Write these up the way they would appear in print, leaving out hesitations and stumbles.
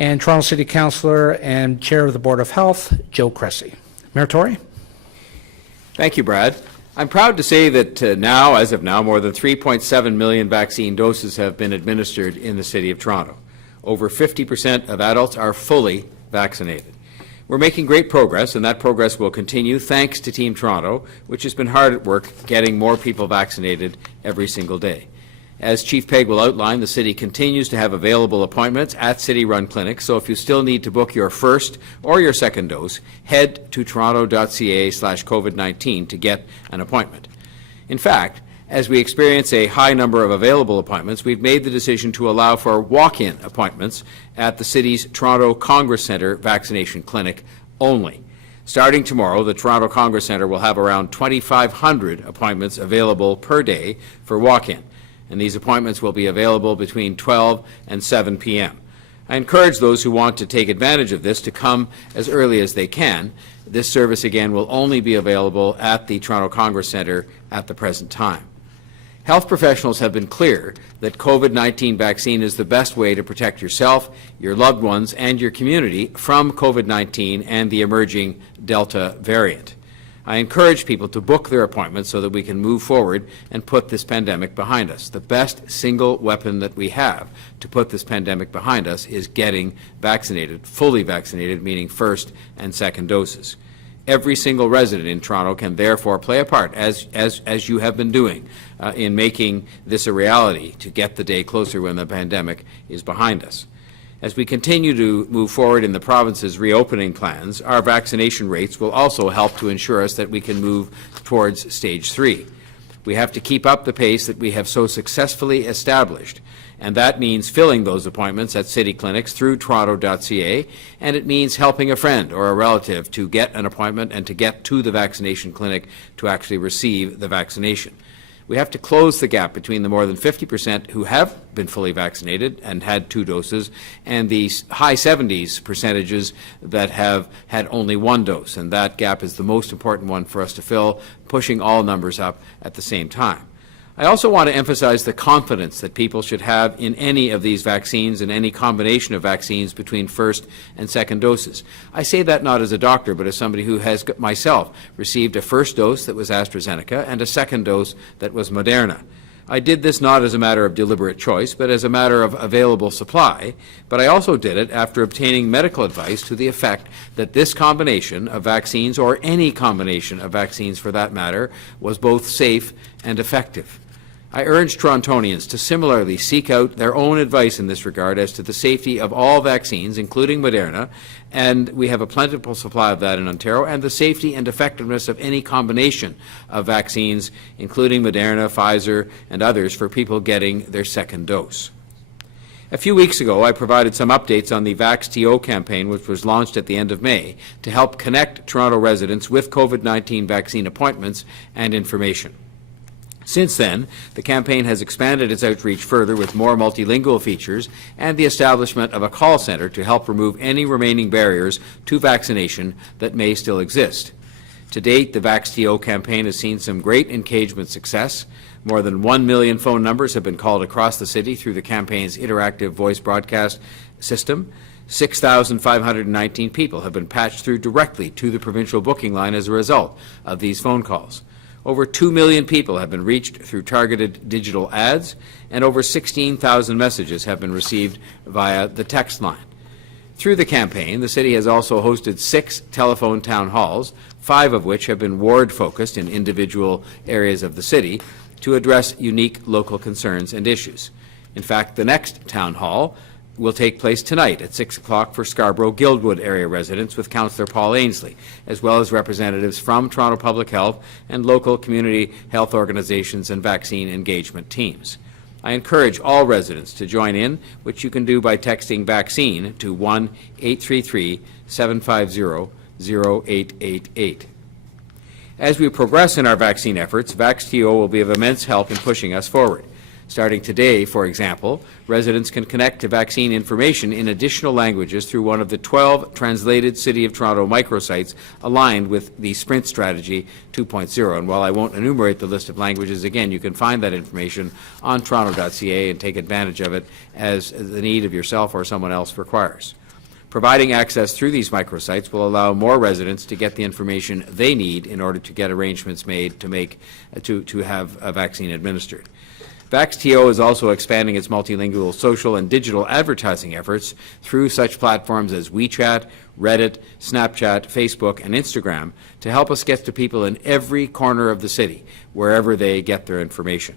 and Toronto City Councillor and Chair of the Board of Health, Joe Cressy. Mayor Tory. Thank you, Brad. I'm proud to say that as of now, more than 3.7 million vaccine doses have been administered in the City of Toronto. Over 50% of adults are fully vaccinated. We're making great progress, and that progress will continue thanks to Team Toronto, which has been hard at work getting more people vaccinated every single day. As Chief Paige will outline, the City continues to have available appointments at City-run clinics, so if you still need to book your first or your second dose, head to toronto.ca/COVID-19 to get an appointment. In fact, as we experience a high number of available appointments, we've made the decision to allow for walk-in appointments at the City's Toronto Congress Centre Vaccination Clinic only. Starting tomorrow, the Toronto Congress Centre will have around 2,500 appointments available per day for walk-in, and these appointments will be available between 12 and 7 p.m. I encourage those who want to take advantage of this to come as early as they can. This service, again, will only be available at the Toronto Congress Centre at the present time. Health professionals have been clear that COVID-19 vaccine is the best way to protect yourself, your loved ones, and your community from COVID-19 and the emerging Delta variant. I encourage people to book their appointments so that we can move forward and put this pandemic behind us. The best single weapon that we have to put this pandemic behind us is getting vaccinated, fully vaccinated, meaning first and second doses. Every single resident in Toronto can therefore play a part, as you have been doing, in making this a reality to get the day closer when the pandemic is behind us. As we continue to move forward in the province's reopening plans, our vaccination rates will also help to ensure us that we can move towards stage 3. We have to keep up the pace that we have so successfully established, and that means filling those appointments at city clinics through toronto.ca, and it means helping a friend or a relative to get an appointment and to get to the vaccination clinic to actually receive the vaccination. We have to close the gap between the more than 50% who have been fully vaccinated and had 2 doses and the high 70s percentages that have had only 1 dose. And that gap is the most important one for us to fill, pushing all numbers up at the same time. I also want to emphasize the confidence that people should have in any of these vaccines and any combination of vaccines between first and second doses. I say that not as a doctor, but as somebody who has myself received a first dose that was AstraZeneca and a second dose that was Moderna. I did this not as a matter of deliberate choice, but as a matter of available supply, but I also did it after obtaining medical advice to the effect that this combination of vaccines, or any combination of vaccines for that matter, was both safe and effective. I urge Torontonians to similarly seek out their own advice in this regard as to the safety of all vaccines, including Moderna, and we have a plentiful supply of that in Ontario, and the safety and effectiveness of any combination of vaccines, including Moderna, Pfizer, and others, for people getting their second dose. A few weeks ago, I provided some updates on the VaxTO campaign, which was launched at the end of May, to help connect Toronto residents with COVID-19 vaccine appointments and information. Since then, the campaign has expanded its outreach further with more multilingual features and the establishment of a call centre to help remove any remaining barriers to vaccination that may still exist. To date, the VaxTO campaign has seen some great engagement success. More than 1 million phone numbers have been called across the city through the campaign's interactive voice broadcast system. 6,519 people have been patched through directly to the provincial booking line as a result of these phone calls. Over 2 million people have been reached through targeted digital ads, and over 16,000 messages have been received via the text line. Through the campaign, the city has also hosted 6 telephone town halls, 5 of which have been ward-focused in individual areas of the city to address unique local concerns and issues. In fact, the next town hall will take place tonight at 6 o'clock for Scarborough-Guildwood area residents with Councillor Paul Ainsley, as well as representatives from Toronto Public Health and local community health organizations and vaccine engagement teams. I encourage all residents to join in, which you can do by texting vaccine to 1-833-750-0888. As we progress in our vaccine efforts, VaxTO will be of immense help in pushing us forward. Starting today, for example, residents can connect to vaccine information in additional languages through one of the 12 translated City of Toronto microsites aligned with the Sprint Strategy 2.0. And while I won't enumerate the list of languages, again, you can find that information on toronto.ca and take advantage of it as the need of yourself or someone else requires. Providing access through these microsites will allow more residents to get the information they need in order to get arrangements made to have a vaccine administered. VaxTO is also expanding its multilingual social and digital advertising efforts through such platforms as WeChat, Reddit, Snapchat, Facebook, and Instagram to help us get to people in every corner of the city, wherever they get their information.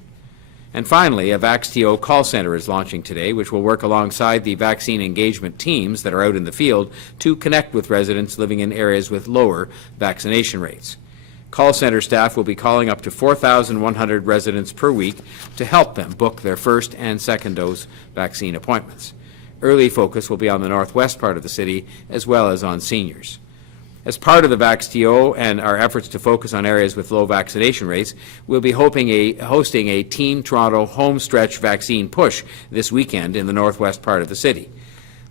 And finally, a VaxTO call center is launching today, which will work alongside the vaccine engagement teams that are out in the field to connect with residents living in areas with lower vaccination rates. Call center staff will be calling up to 4,100 residents per week to help them book their first and second dose vaccine appointments. Early focus will be on the northwest part of the city as well as on seniors. As part of the VaxTO and our efforts to focus on areas with low vaccination rates, we'll be hosting a Team Toronto home stretch vaccine push this weekend in the northwest part of the city.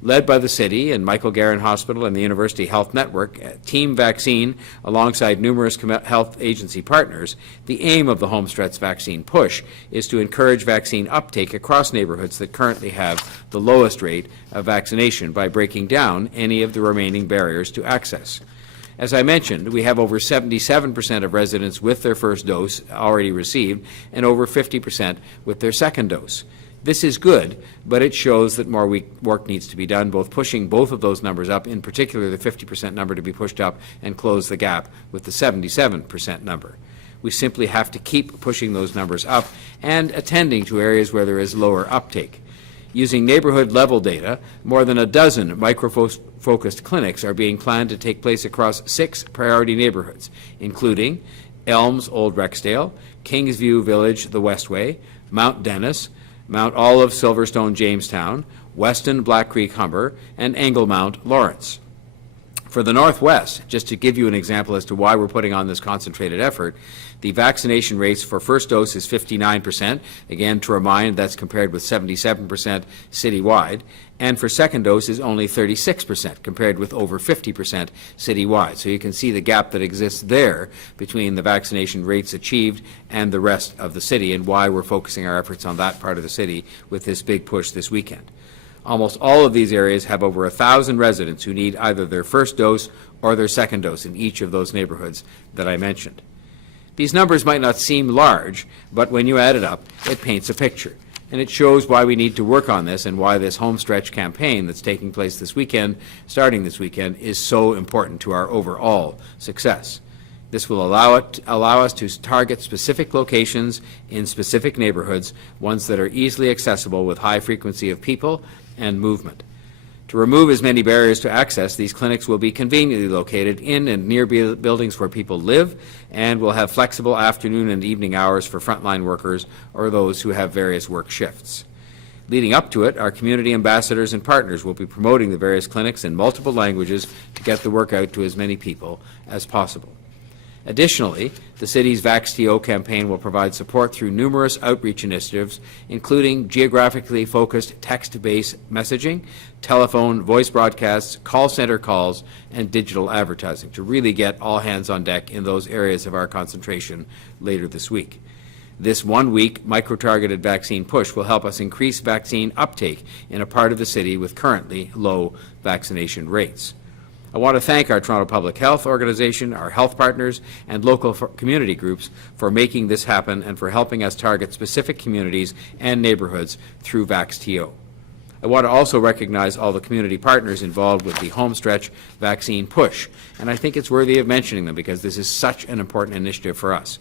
Led by the city and Michael Garron Hospital and the University Health Network, Team Vaccine, alongside numerous health agency partners, the aim of the home stretch vaccine push is to encourage vaccine uptake across neighborhoods that currently have the lowest rate of vaccination by breaking down any of the remaining barriers to access. As I mentioned, we have over 77% of residents with their first dose already received and over 50% with their second dose. This is good, but it shows that more work needs to be done, both pushing both of those numbers up, in particular the 50% number to be pushed up and close the gap with the 77% number. We simply have to keep pushing those numbers up and attending to areas where there is lower uptake. Using neighborhood-level data, more than a dozen micro-focused clinics are being planned to take place across 6 priority neighborhoods, including Elms, Old Rexdale, Kingsview Village, the Westway, Mount Dennis, Mount Olive, Silverstone, Jamestown, Weston, Black Creek, Humber, and Englemount, Lawrence. For the Northwest, just to give you an example as to why we're putting on this concentrated effort, the vaccination rates for first dose is 59%. Again, to remind, that's compared with 77% citywide. And for second dose is only 36%, compared with over 50% citywide. So you can see the gap that exists there between the vaccination rates achieved and the rest of the city, and why we're focusing our efforts on that part of the city with this big push this weekend. Almost all of these areas have over 1,000 residents who need either their first dose or their second dose in each of those neighborhoods that I mentioned. These numbers might not seem large, but when you add it up, it paints a picture. And it shows why we need to work on this and why this home stretch campaign that's taking place this weekend, starting this weekend, is so important to our overall success. This will allow us to target specific locations in specific neighborhoods, ones that are easily accessible with high frequency of people and movement. To remove as many barriers to access, these clinics will be conveniently located in and near buildings where people live, and will have flexible afternoon and evening hours for frontline workers or those who have various work shifts. Leading up to it, our community ambassadors and partners will be promoting the various clinics in multiple languages to get the work out to as many people as possible. Additionally, the city's VaxTO campaign will provide support through numerous outreach initiatives, including geographically focused text-based messaging, telephone, voice broadcasts, call center calls, and digital advertising to really get all hands on deck in those areas of our concentration later this week. This one-week micro-targeted vaccine push will help us increase vaccine uptake in a part of the city with currently low vaccination rates. I want to thank our Toronto Public Health Organization, our health partners, and local community groups for making this happen and for helping us target specific communities and neighborhoods through VaxTO. I want to also recognize all the community partners involved with the homestretch vaccine push, and I think it's worthy of mentioning them because this is such an important initiative for us.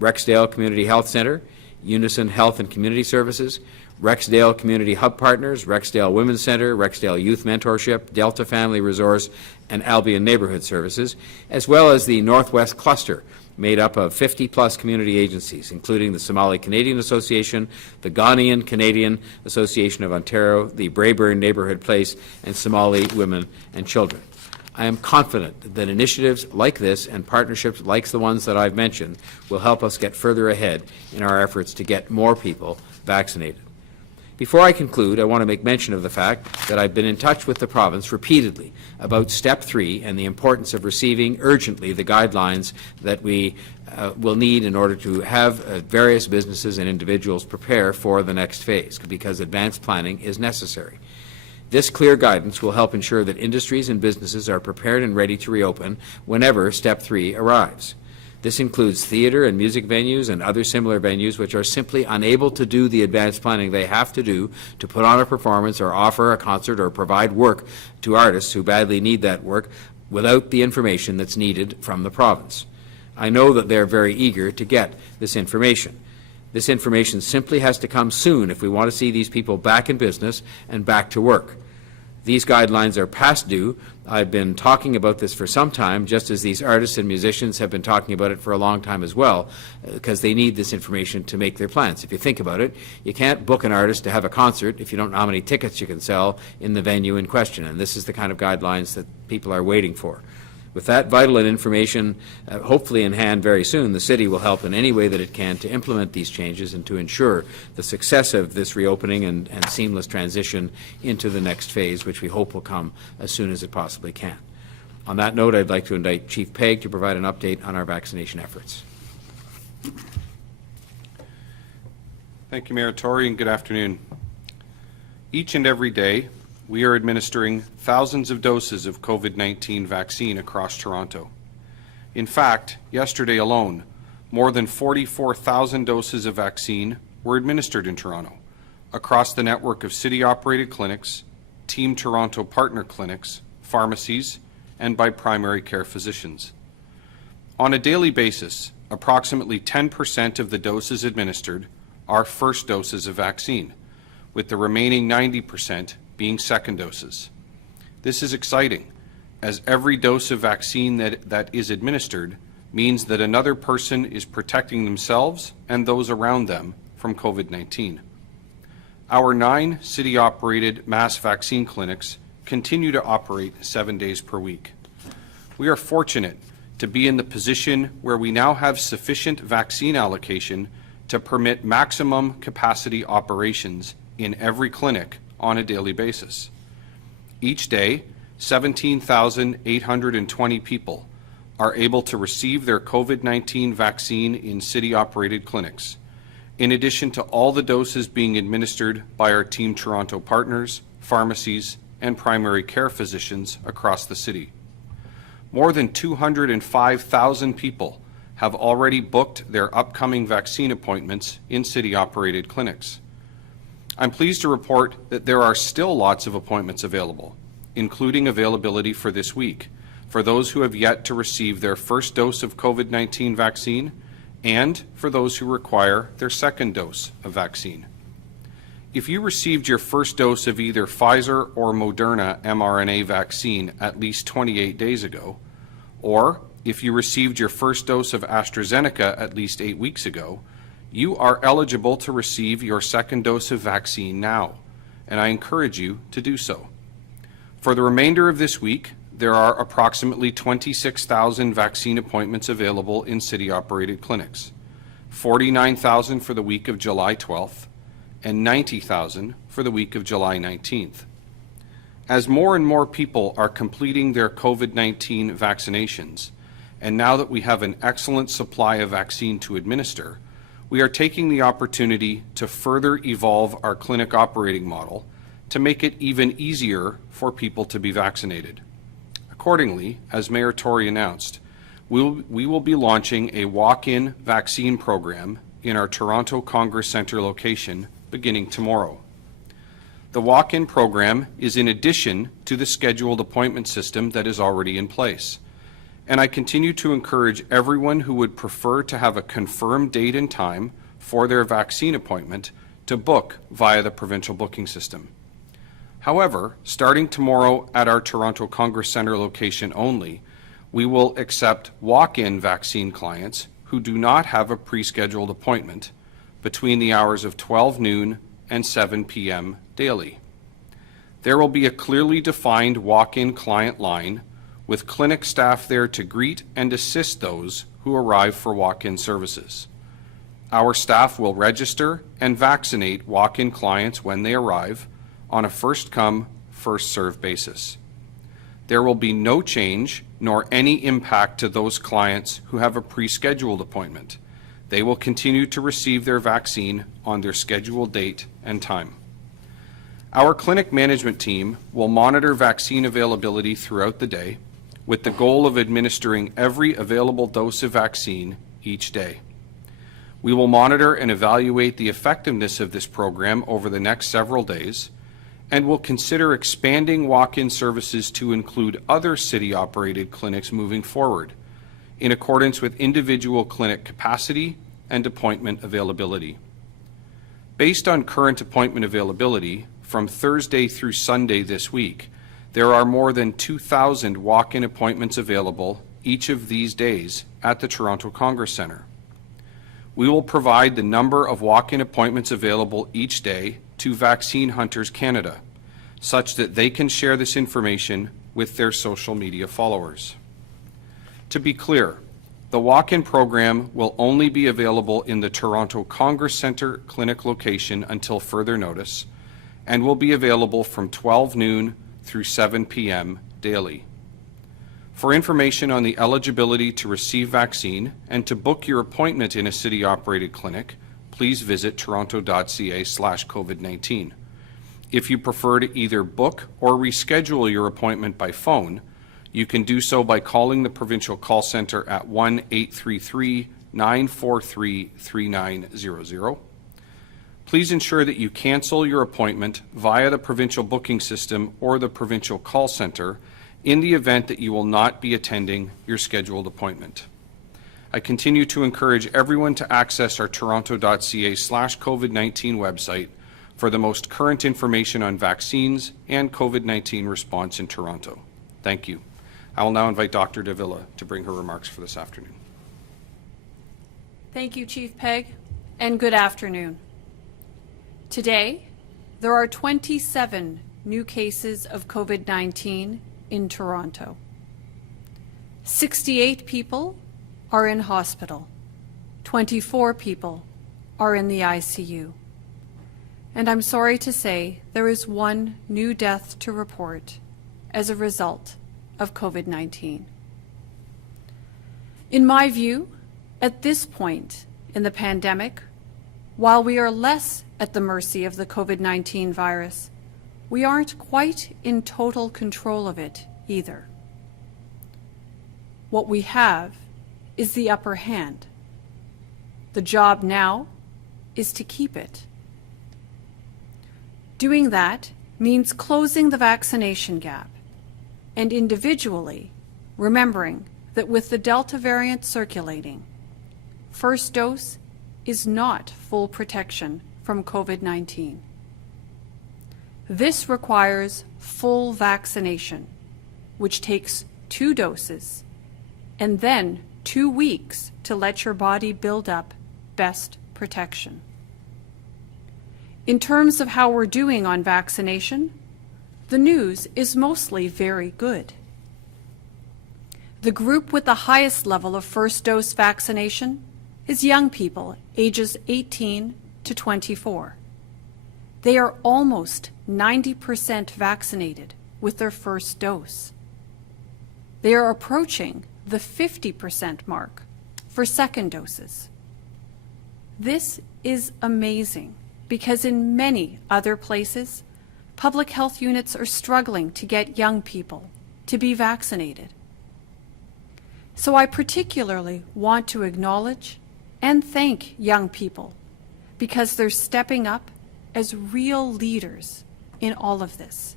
Rexdale Community Health Centre, Unison Health and Community Services, Rexdale Community Hub Partners, Rexdale Women's Centre, Rexdale Youth Mentorship, Delta Family Resource, and Albion Neighbourhood Services, as well as the Northwest Cluster, made up of 50-plus community agencies, including the Somali Canadian Association, the Ghanaian Canadian Association of Ontario, the Braeburn Neighbourhood Place, and Somali Women and Children. I am confident that initiatives like this and partnerships like the ones that I've mentioned will help us get further ahead in our efforts to get more people vaccinated. Before I conclude, I want to make mention of the fact that I've been in touch with the province repeatedly about Step 3 and the importance of receiving urgently the guidelines that we will need in order to have various businesses and individuals prepare for the next phase, because advanced planning is necessary. This clear guidance will help ensure that industries and businesses are prepared and ready to reopen whenever Step 3 arrives. This includes theater and music venues and other similar venues which are simply unable to do the advanced planning they have to do to put on a performance or offer a concert or provide work to artists who badly need that work without the information that's needed from the province. I know that they're very eager to get this information. This information simply has to come soon if we want to see these people back in business and back to work. These guidelines are past due. I've been talking about this for some time, just as these artists and musicians have been talking about it for a long time as well, because they need this information to make their plans. If you think about it, you can't book an artist to have a concert if you don't know how many tickets you can sell in the venue in question, and this is the kind of guidelines that people are waiting for. With that vital information hopefully in hand very soon, the City will help in any way that it can to implement these changes and to ensure the success of this reopening and seamless transition into the next phase, which we hope will come as soon as it possibly can. On that note, I'd like to invite Chief Paige to provide an update on our vaccination efforts. Thank you, Mayor Tory, and good afternoon. Each and every day, we are administering thousands of doses of COVID-19 vaccine across Toronto. In fact, yesterday alone, more than 44,000 doses of vaccine were administered in Toronto across the network of city-operated clinics, Team Toronto partner clinics, pharmacies, and by primary care physicians. On a daily basis, approximately 10% of the doses administered are first doses of vaccine, with the remaining 90% being second doses. This is exciting, as every dose of vaccine that is administered means that another person is protecting themselves and those around them from COVID-19. Our 9 city-operated mass vaccine clinics continue to operate 7 days per week. We are fortunate to be in the position where we now have sufficient vaccine allocation to permit maximum capacity operations in every clinic on a daily basis. Each day, 17,820 people are able to receive their COVID-19 vaccine in city-operated clinics, in addition to all the doses being administered by our Team Toronto partners, pharmacies, and primary care physicians across the city. More than 205,000 people have already booked their upcoming vaccine appointments in city-operated clinics. I'm pleased to report that there are still lots of appointments available, including availability for this week, for those who have yet to receive their first dose of COVID-19 vaccine and for those who require their second dose of vaccine. If you received your first dose of either Pfizer or Moderna mRNA vaccine at least 28 days ago, or if you received your first dose of AstraZeneca at least 8 weeks ago, you are eligible to receive your second dose of vaccine now, and I encourage you to do so. For the remainder of this week, there are approximately 26,000 vaccine appointments available in city-operated clinics, 49,000 for the week of July 12th, and 90,000 for the week of July 19th. As more and more people are completing their COVID-19 vaccinations, and now that we have an excellent supply of vaccine to administer, we are taking the opportunity to further evolve our clinic operating model to make it even easier for people to be vaccinated. Accordingly, as Mayor Tory announced, we will be launching a walk-in vaccine program in our Toronto Congress Centre location beginning tomorrow. The walk-in program is in addition to the scheduled appointment system that is already in place. And I continue to encourage everyone who would prefer to have a confirmed date and time for their vaccine appointment to book via the provincial booking system. However, starting tomorrow at our Toronto Congress Centre location only, we will accept walk-in vaccine clients who do not have a pre-scheduled appointment between the hours of 12 noon and 7 p.m. daily. There will be a clearly defined walk-in client line with clinic staff there to greet and assist those who arrive for walk-in services. Our staff will register and vaccinate walk-in clients when they arrive on a first-come, first-served basis. There will be no change nor any impact to those clients who have a pre-scheduled appointment. They will continue to receive their vaccine on their scheduled date and time. Our clinic management team will monitor vaccine availability throughout the day with the goal of administering every available dose of vaccine each day. We will monitor and evaluate the effectiveness of this program over the next several days and will consider expanding walk-in services to include other city-operated clinics moving forward in accordance with individual clinic capacity and appointment availability. Based on current appointment availability, from Thursday through Sunday this week, there are more than 2,000 walk-in appointments available each of these days at the Toronto Congress Centre. We will provide the number of walk-in appointments available each day to Vaccine Hunters Canada, such that they can share this information with their social media followers. To be clear, the walk-in program will only be available in the Toronto Congress Centre clinic location until further notice, and will be available from 12 noon through 7 p.m. daily. For information on the eligibility to receive vaccine and to book your appointment in a city-operated clinic, please visit toronto.ca/COVID-19. If you prefer to either book or reschedule your appointment by phone, you can do so by calling the provincial call centre at 1-833-943-3900. Please ensure that you cancel your appointment via the provincial booking system or the provincial call centre in the event that you will not be attending your scheduled appointment. I continue to encourage everyone to access our toronto.ca/COVID-19 website for the most current information on vaccines and COVID-19 response in Toronto. Thank you. I will now invite Dr. Davila to bring her remarks for this afternoon. Thank you, Chief Pegg, and good afternoon. Today, there are 27 new cases of COVID-19 in Toronto. 68 people are in hospital. 24 people are in the ICU. And I'm sorry to say there is one new death to report as a result of COVID-19. In my view, at this point in the pandemic, while we are less at the mercy of the COVID-19 virus, we aren't quite in total control of it either. What we have is the upper hand. The job now is to keep it. Doing that means closing the vaccination gap and individually remembering that with the Delta variant circulating, first dose is not full protection from COVID-19. This requires full vaccination, which takes 2 doses and then 2 weeks to let your body build up best protection. In terms of how we're doing on vaccination, the news is mostly very good. The group with the highest level of first dose vaccination is young people ages 18 to 24. They are almost 90% vaccinated with their first dose. They are approaching the 50% mark for second doses. This is amazing because in many other places, public health units are struggling to get young people to be vaccinated. So I particularly want to acknowledge and thank young people because they're stepping up as real leaders in all of this.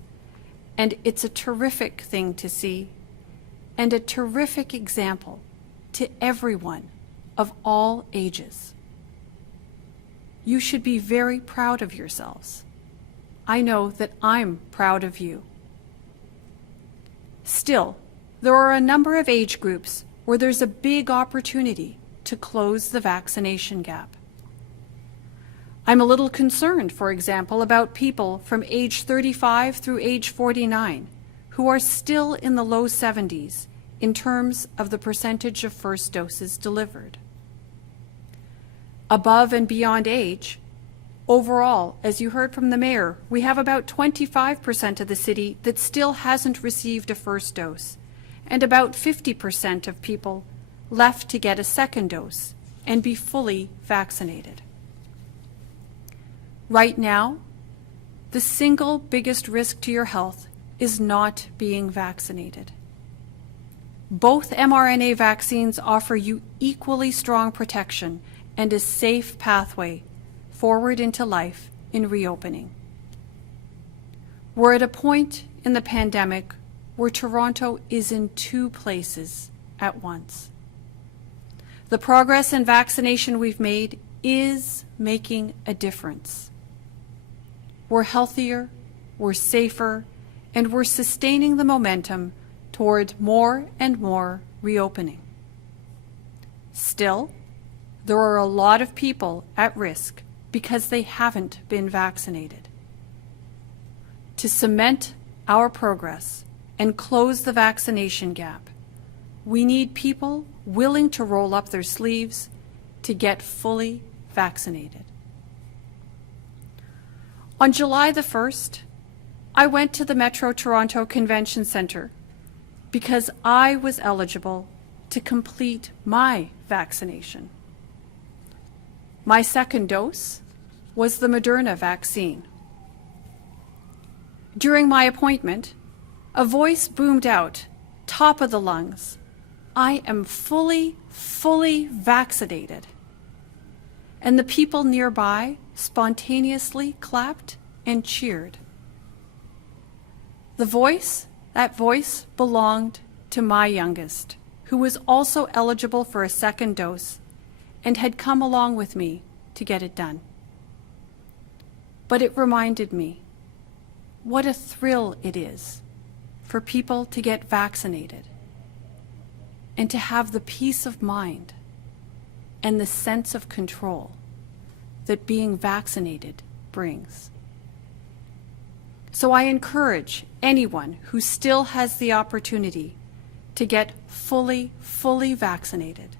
And it's a terrific thing to see and a terrific example to everyone of all ages. You should be very proud of yourselves. I know that I'm proud of you. Still, there are a number of age groups where there's a big opportunity to close the vaccination gap. I'm a little concerned, for example, about people from age 35 through age 49 who are still in the low 70s in terms of the percentage of first doses delivered. Above and beyond age, overall, as you heard from the mayor, we have about 25% of the city that still hasn't received a first dose, and about 50% of people left to get a second dose and be fully vaccinated. Right now, the single biggest risk to your health is not being vaccinated. Both mRNA vaccines offer you equally strong protection and a safe pathway forward into life in reopening. We're at a point in the pandemic where Toronto is in two places at once. The progress in vaccination we've made is making a difference. We're healthier, we're safer, and we're sustaining the momentum toward more and more reopening. Still, there are a lot of people at risk because they haven't been vaccinated. To cement our progress and close the vaccination gap, we need people willing to roll up their sleeves to get fully vaccinated. On July the 1st, I went to the Metro Toronto Convention Centre because I was eligible to complete my vaccination. My second dose was the Moderna vaccine. During my appointment, a voice boomed out, top of the lungs, "I am fully vaccinated." And the people nearby spontaneously clapped and cheered. That voice belonged to my youngest, who was also eligible for a second dose and had come along with me to get it done. But it reminded me what a thrill it is for people to get vaccinated and to have the peace of mind and the sense of control that being vaccinated brings. So I encourage anyone who still has the opportunity to get fully vaccinated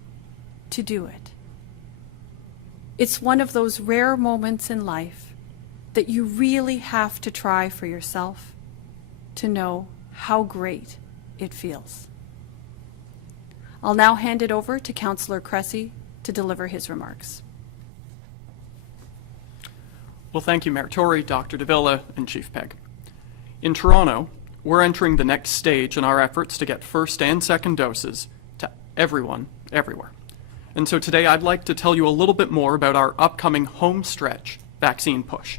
to do it. It's one of those rare moments in life that you really have to try for yourself to know how great it feels. I'll now hand it over to Councillor Cressy to deliver his remarks. Well, thank you, Mayor Tory, Dr. Davila, and Chief Pegg. In Toronto, we're entering the next stage in our efforts to get first and second doses to everyone, everywhere. And so today I'd like to tell you a little bit more about our upcoming home stretch vaccine push.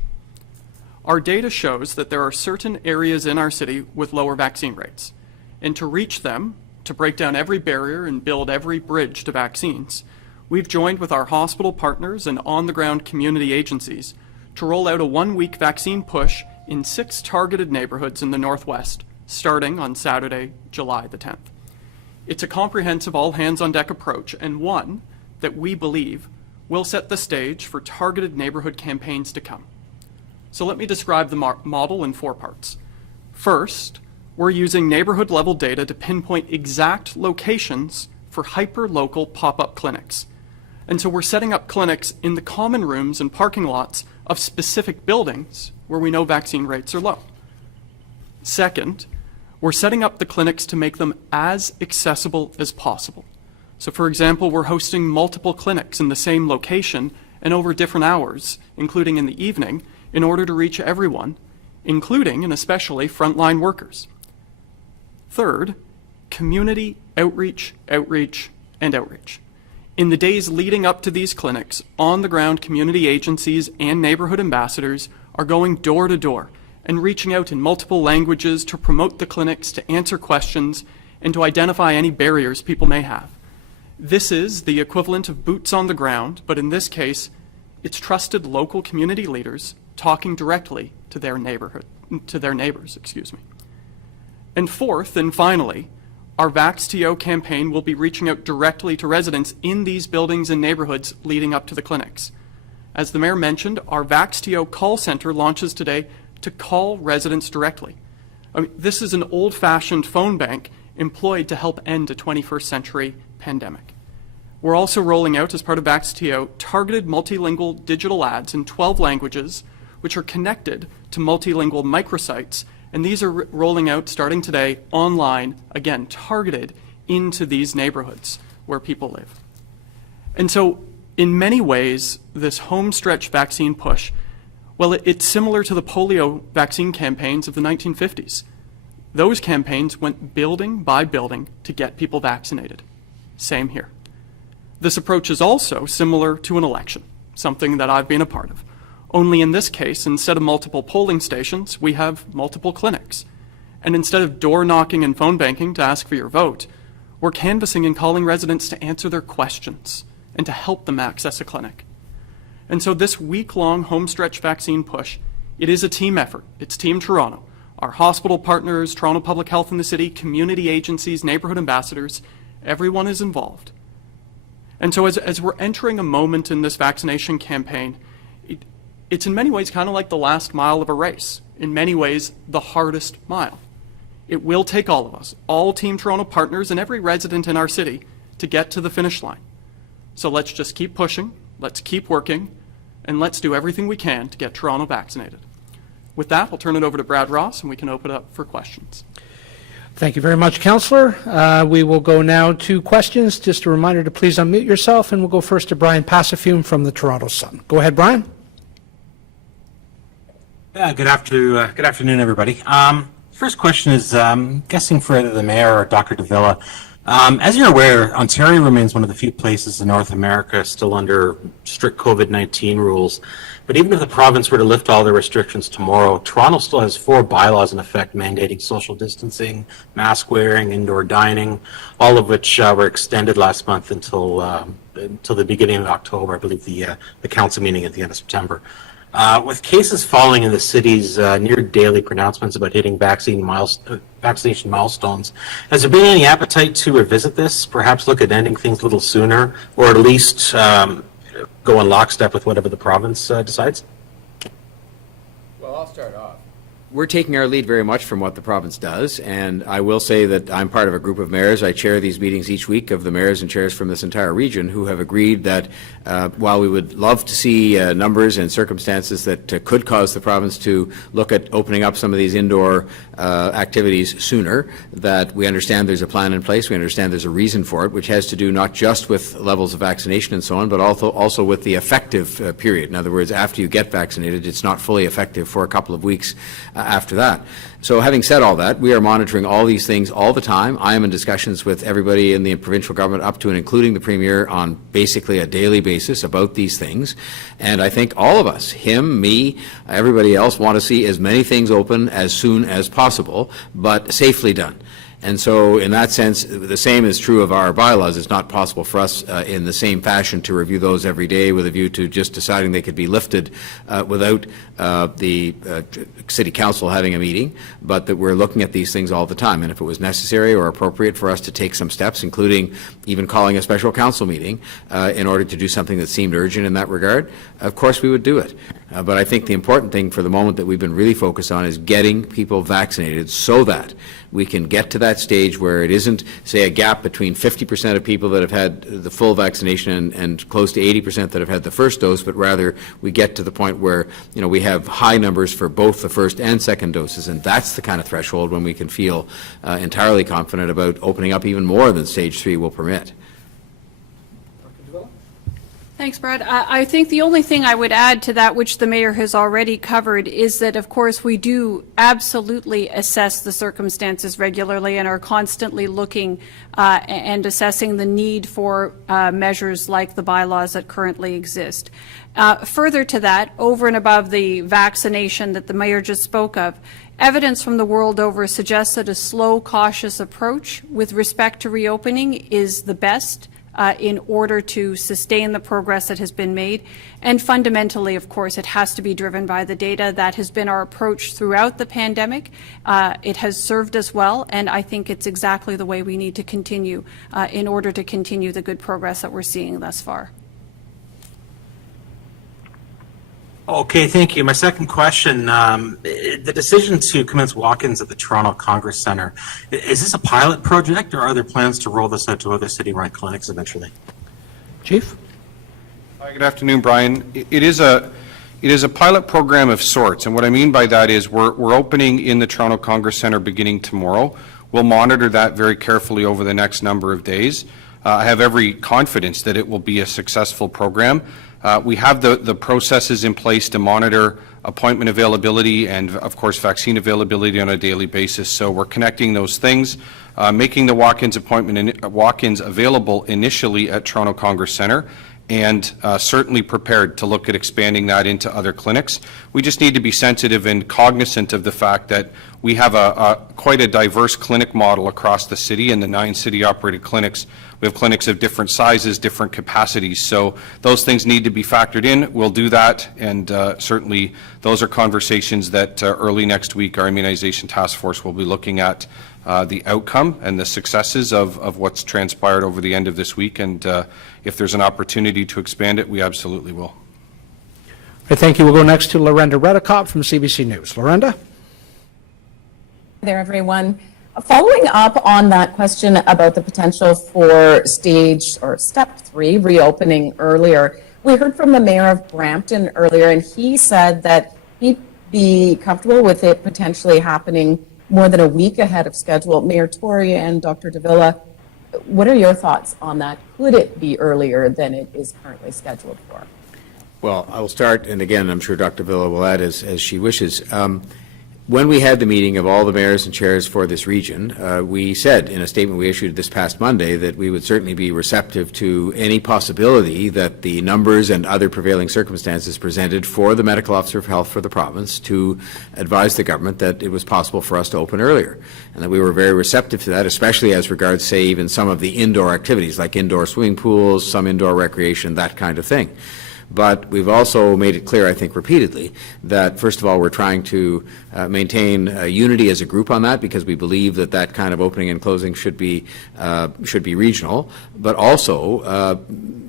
Our data shows that there are certain areas in our city with lower vaccine rates. And to reach them, to break down every barrier and build every bridge to vaccines, we've joined with our hospital partners and on-the-ground community agencies to roll out a one-week vaccine push in 6 targeted neighborhoods in the Northwest, starting on Saturday, July the 10th. It's a comprehensive all-hands-on-deck approach, and one that we believe will set the stage for targeted neighborhood campaigns to come. So let me describe the model in 4 parts. First, we're using neighborhood-level data to pinpoint exact locations for hyper-local pop-up clinics. And so we're setting up clinics in the common rooms and parking lots of specific buildings where we know vaccine rates are low. Second, we're setting up the clinics to make them as accessible as possible. So for example, we're hosting multiple clinics in the same location and over different hours, including in the evening, in order to reach everyone, including and especially frontline workers. Third, community outreach, and outreach. In the days leading up to these clinics, on-the-ground community agencies and neighborhood ambassadors are going door to door and reaching out in multiple languages to promote the clinics, to answer questions, and to identify any barriers people may have. This is the equivalent of boots on the ground, but in this case, it's trusted local community leaders talking directly to their neighbors. And fourth, and finally, our VaxTO campaign will be reaching out directly to residents in these buildings and neighborhoods leading up to the clinics. As the Mayor mentioned, our VaxTO call center launches today to call residents directly. This is an old-fashioned phone bank employed to help end a 21st century pandemic. We're also rolling out, as part of VaxTO, targeted multilingual digital ads in 12 languages, which are connected to multilingual microsites, and these are rolling out starting today online, again, targeted into these neighborhoods where people live. And so, in many ways, this home stretch vaccine push Well, it's similar to the polio vaccine campaigns of the 1950s. Those campaigns went building by building to get people vaccinated. Same here. This approach is also similar to an election, something that I've been a part of. Only in this case, instead of multiple polling stations, we have multiple clinics. And instead of door knocking and phone banking to ask for your vote, we're canvassing and calling residents to answer their questions and to help them access a clinic. And so this week-long homestretch vaccine push, it is a team effort. It's Team Toronto, our hospital partners, Toronto Public Health in the city, community agencies, neighborhood ambassadors, everyone is involved. And so as we're entering a moment in this vaccination campaign, it's in many ways kind of like the last mile of a race, in many ways the hardest mile. It will take all of us, all Team Toronto partners and every resident in our city to get to the finish line. So let's just keep pushing, let's keep working, and let's do everything we can to get Toronto vaccinated. With that, I'll turn it over to Brad Ross and we can open it up for questions. Thank you very much, Councillor. We will go now to questions. Just a reminder to please unmute yourself, and we'll go first to Brian Passafume from the Toronto Sun. Go ahead, Brian. Yeah, good afternoon, everybody. First question is, guessing for either the Mayor or Dr. Davila. As you're aware, Ontario remains one of the few places in North America still under strict COVID-19 rules. But even if the province were to lift all the restrictions tomorrow, Toronto still has 4 bylaws in effect mandating social distancing, mask wearing, indoor dining, all of which were extended last month until the beginning of October. I believe the council meeting at the end of September. With cases falling in the city's near daily pronouncements about hitting vaccination milestones, has there been any appetite to revisit this, perhaps look at ending things a little sooner, or at least go in lockstep with whatever the province decides? Well, I'll start off. We're taking our lead very much from what the province does, and I will say that I'm part of a group of mayors. I chair these meetings each week of the mayors and chairs from this entire region who have agreed that while we would love to see numbers and circumstances that could cause the province to look at opening up some of these indoor activities sooner, that we understand there's a plan in place, we understand there's a reason for it, which has to do not just with levels of vaccination and so on, but also with the effective period. In other words, after you get vaccinated, it's not fully effective for a couple of weeks after that. So having said all that, we are monitoring all these things all the time. I am in discussions with everybody in the provincial government up to and including the Premier on basically a daily basis about these things. And I think all of us, him, me, everybody else, want to see as many things open as soon as possible, but safely done. And so in that sense, the same is true of our bylaws. It's not possible for us in the same fashion to review those every day with a view to just deciding they could be lifted without the City Council having a meeting, but that we're looking at these things all the time. And if it was necessary or appropriate for us to take some steps, including even calling a special council meeting in order to do something that seemed urgent in that regard, of course we would do it. But I think the important thing for the moment that we've been really focused on is getting people vaccinated so that we can get to that stage where it isn't, say, a gap between 50% of people that have had the full vaccination and close to 80% that have had the first dose, but rather we get to the point where, you know, we have high numbers for both the first and second doses, and that's the kind of threshold when we can feel entirely confident about opening up even more than stage 3 will permit. Thanks, Brad. I think the only thing I would add to that, which the Mayor has already covered, is that, of course, we do absolutely assess the circumstances regularly and are constantly looking and assessing the need for measures like the bylaws that currently exist. Further to that, over and above the vaccination that the Mayor just spoke of, evidence from the world over suggests that a slow, cautious approach with respect to reopening is the best in order to sustain the progress that has been made. And fundamentally, of course, it has to be driven by the data. That has been our approach throughout the pandemic. It has served us well, and I think it's exactly the way we need to continue in order to continue the good progress that we're seeing thus far. Okay, thank you. My second question, the decision to commence walk-ins at the Toronto Congress Centre, is this a pilot project or are there plans to roll this out to other city-run clinics eventually? Chief? Hi, good afternoon, Brian. It is a pilot program of sorts, and what I mean by that is we're opening in the Toronto Congress Centre beginning tomorrow. We'll monitor that very carefully over the next number of days. I have every confidence that it will be a successful program. We have the processes in place to monitor appointment availability and, of course, vaccine availability on a daily basis. So we're connecting those things, making the walk-ins available initially at Toronto Congress Centre, and certainly prepared to look at expanding that into other clinics. We just need to be sensitive and cognizant of the fact that we have quite a diverse clinic model across the city. In the 9 city-operated clinics, we have clinics of different sizes, different capacities. So those things need to be factored in. We'll do that, and certainly those are conversations that early next week our immunization task force will be looking at the outcome and the successes of what's transpired over the end of this week, and if there's an opportunity to expand it, we absolutely will. Thank you. We'll go next to Lorenda Redicott from CBC News. Lorenda? Hi there, everyone. Following up on that question about the potential for step 3 reopening earlier, we heard from the mayor of Brampton earlier, and he said that he'd be comfortable with it potentially happening more than a week ahead of schedule. Mayor Tory and Dr. Davila, what are your thoughts on that? Could it be earlier than it is currently scheduled for? Well, I will start, and again, I'm sure Dr. Villa will add as she wishes. When we had the meeting of all the mayors and chairs for this region, we said in a statement we issued this past Monday that we would certainly be receptive to any possibility that the numbers and other prevailing circumstances presented for the medical officer of health for the province to advise the government that it was possible for us to open earlier, and that we were very receptive to that, especially as regards, say, even some of the indoor activities like indoor swimming pools, some indoor recreation, that kind of thing. But we've also made it clear, I think, repeatedly, that first of all, we're trying to maintain unity as a group on that, because we believe that that kind of opening and closing should be regional, but also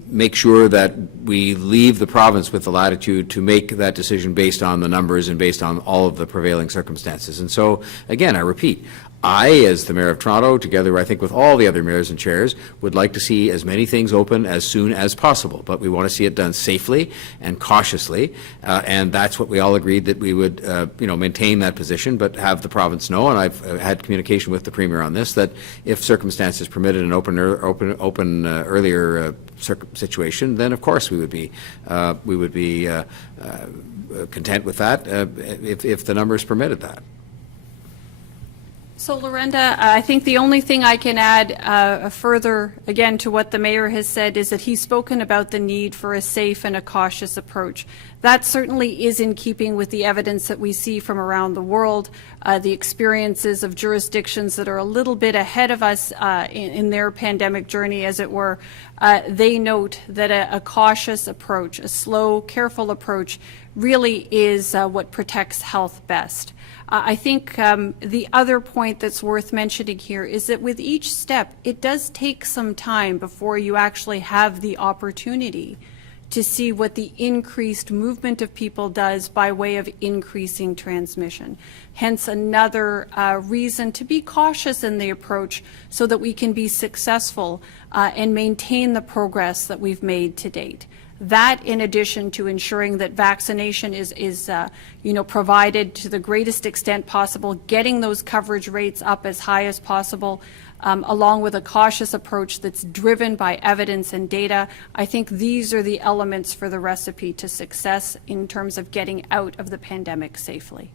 make sure that we leave the province with the latitude to make that decision based on the numbers and based on all of the prevailing circumstances. And so, again, I repeat, I, as the Mayor of Toronto, together I think with all the other mayors and chairs, would like to see as many things open as soon as possible, but we want to see it done safely and cautiously, and that's what we all agreed, that we would maintain that position, but have the province know, and I've had communication with the Premier on this, that if circumstances permitted an open earlier situation, then of course we would be content with that if the numbers permitted that. So, Lorenda, I think the only thing I can add further, again, to what the mayor has said is that he's spoken about the need for a safe and a cautious approach. That certainly is in keeping with the evidence that we see from around the world, the experiences of jurisdictions that are a little bit ahead of us in their pandemic journey, as it were. They note that a cautious approach, a slow, careful approach, really is what protects health best. I think the other point that's worth mentioning here is that with each step, it does take some time before you actually have the opportunity to see what the increased movement of people does by way of increasing transmission. Hence another reason to be cautious in the approach so that we can be successful and maintain the progress that we've made to date. That, in addition to ensuring that vaccination is provided to the greatest extent possible, getting those coverage rates up as high as possible, along with a cautious approach that's driven by evidence and data. I think these are the elements for the recipe to success in terms of getting out of the pandemic safely.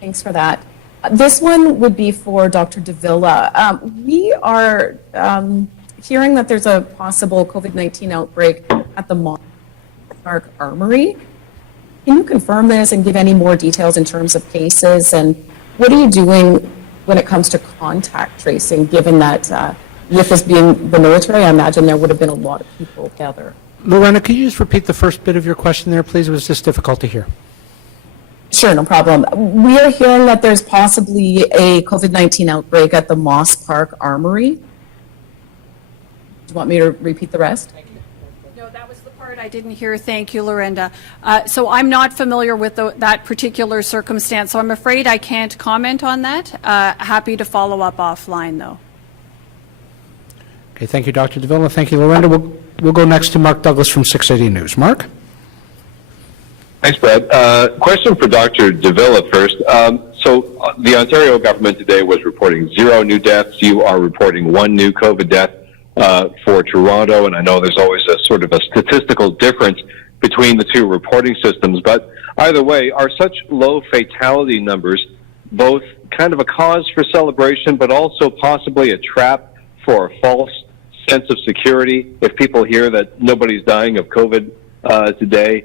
Thanks for that. This one would be for Dr. Davila. We are hearing that there's a possible COVID-19 outbreak at the Moss Park Armory. Can you confirm this and give any more details in terms of cases? And what are you doing when it comes to contact tracing, given that with this being the military, I imagine there would have been a lot of people together? Lorena, could you just repeat the first bit of your question there, please? It was just difficult to hear. Sure, no problem. We are hearing that there's possibly a COVID-19 outbreak at the Moss Park Armory. Do you want me to repeat the rest? No, that was the part I didn't hear. Thank you, Lorenda. So I'm not familiar with that particular circumstance, so I'm afraid I can't comment on that. Happy to follow up offline, though. Okay, thank you, Dr. Davila. Thank you, Lorenda. We'll go next to Mark Douglas from 680 News. Mark? Thanks, Brad. Question for Dr. Davila first. So the Ontario government today was reporting 0 new deaths. You are reporting 1 new COVID death. for Toronto, and I know there's always a sort of a statistical difference between the two reporting systems, but either way, are such low fatality numbers both kind of a cause for celebration, but also possibly a trap for a false sense of security? If people hear that nobody's dying of COVID today,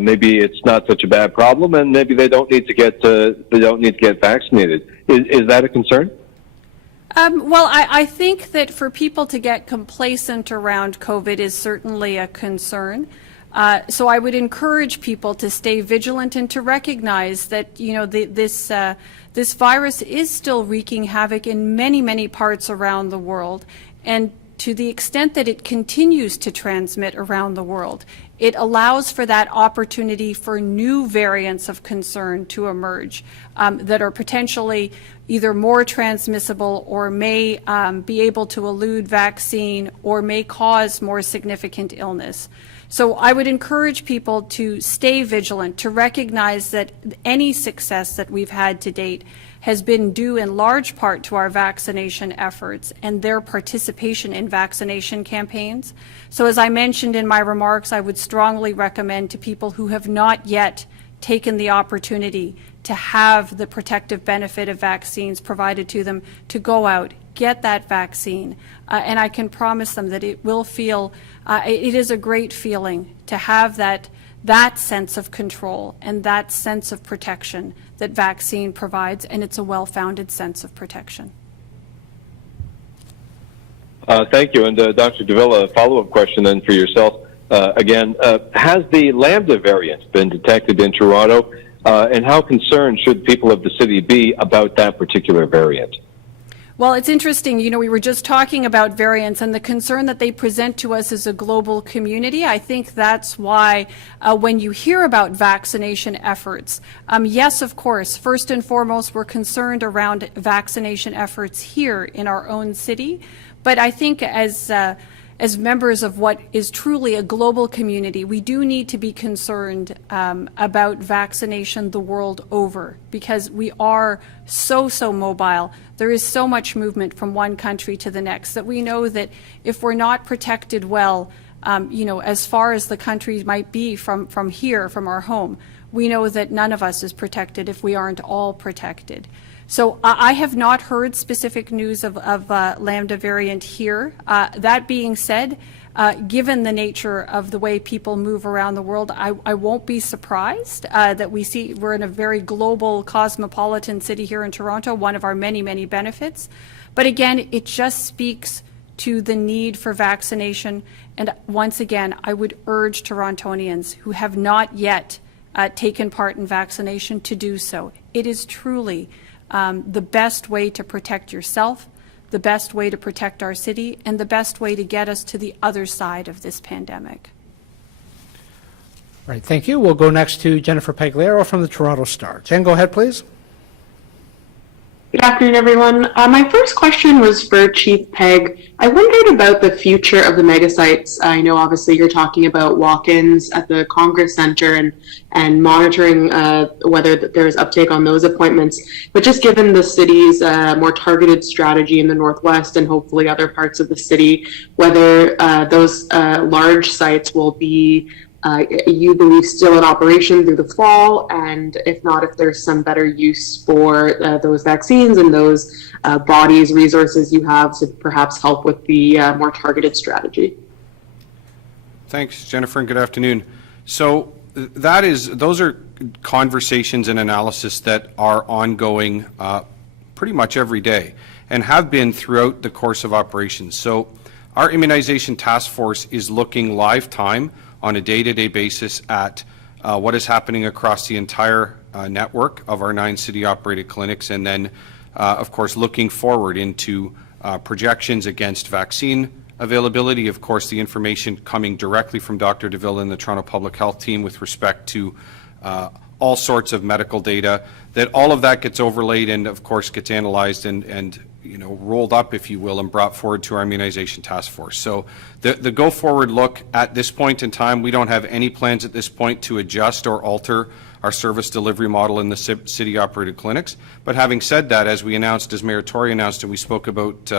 maybe it's not such a bad problem, and maybe they don't need to get vaccinated. Is that a concern? Well, I think that for people to get complacent around COVID is certainly a concern. So I would encourage people to stay vigilant and to recognize that, you know, this virus is still wreaking havoc in many, many parts around the world. And to the extent that it continues to transmit around the world, it allows for that opportunity for new variants of concern to emerge that are potentially either more transmissible or may be able to elude vaccine or may cause more significant illness. So I would encourage people to stay vigilant, to recognize that any success that we've had to date has been due in large part to our vaccination efforts and their participation in vaccination campaigns. So as I mentioned in my remarks, I would strongly recommend to people who have not yet taken the opportunity to have the protective benefit of vaccines provided to them to go out, get that vaccine, and I can promise them that it will feel, it is a great feeling to have that sense of control and that sense of protection that vaccine provides, and it's a well-founded sense of protection. Thank you. And Dr. Davila, a follow-up question then for yourself. Again, has the Lambda variant been detected in Toronto, and how concerned should people of the city be about that particular variant? Well, it's interesting, you know, we were just talking about variants and the concern that they present to us as a global community. I think that's why when you hear about vaccination efforts, yes, of course, first and foremost, we're concerned around vaccination efforts here in our own city. But I think as members of what is truly a global community, we do need to be concerned about vaccination the world over, because we are so mobile. There is so much movement from one country to the next that we know that if we're not protected well, you know, as far as the country might be from here, from our home, we know that none of us is protected if we aren't all protected. So I have not heard specific news of Lambda variant here. That being said, given the nature of the way people move around the world, I won't be surprised that we're in a very global cosmopolitan city here in Toronto, one of our many, many benefits. But again, it just speaks to the need for vaccination. And once again, I would urge Torontonians who have not yet taken part in vaccination to do so. It is truly the best way to protect yourself, the best way to protect our city, and the best way to get us to the other side of this pandemic. All right, thank you. We'll go next to Jennifer Pagliaro from the Toronto Star. Jen, go ahead, please. Good afternoon, everyone. My first question was for Chief Pegg. I wondered about the future of the megasites. I know obviously you're talking about walk-ins at the Congress Center and monitoring whether there's uptake on those appointments. But just given the city's more targeted strategy in the Northwest and hopefully other parts of the city, whether those large sites will be you believe still in operation through the fall, and if not, if there's some better use for those vaccines and those bodies, resources you have to perhaps help with the more targeted strategy. Thanks, Jennifer, and good afternoon. So those are conversations and analysis that are ongoing pretty much every day and have been throughout the course of operations. So our immunization task force is looking live time on a day-to-day basis at what is happening across the entire network of our 9 city-operated clinics, and then, of course, looking forward into projections against vaccine availability. Of course, the information coming directly from Dr. Davila and the Toronto Public Health team with respect to all sorts of medical data, that all of that gets overlaid and, of course, gets analyzed and you know, rolled up, if you will, and brought forward to our immunization task force. So the go-forward look at this point in time, we don't have any plans at this point to adjust or alter our service delivery model in the city-operated clinics. But having said that, as we announced, as Mayor Tory announced, and we spoke about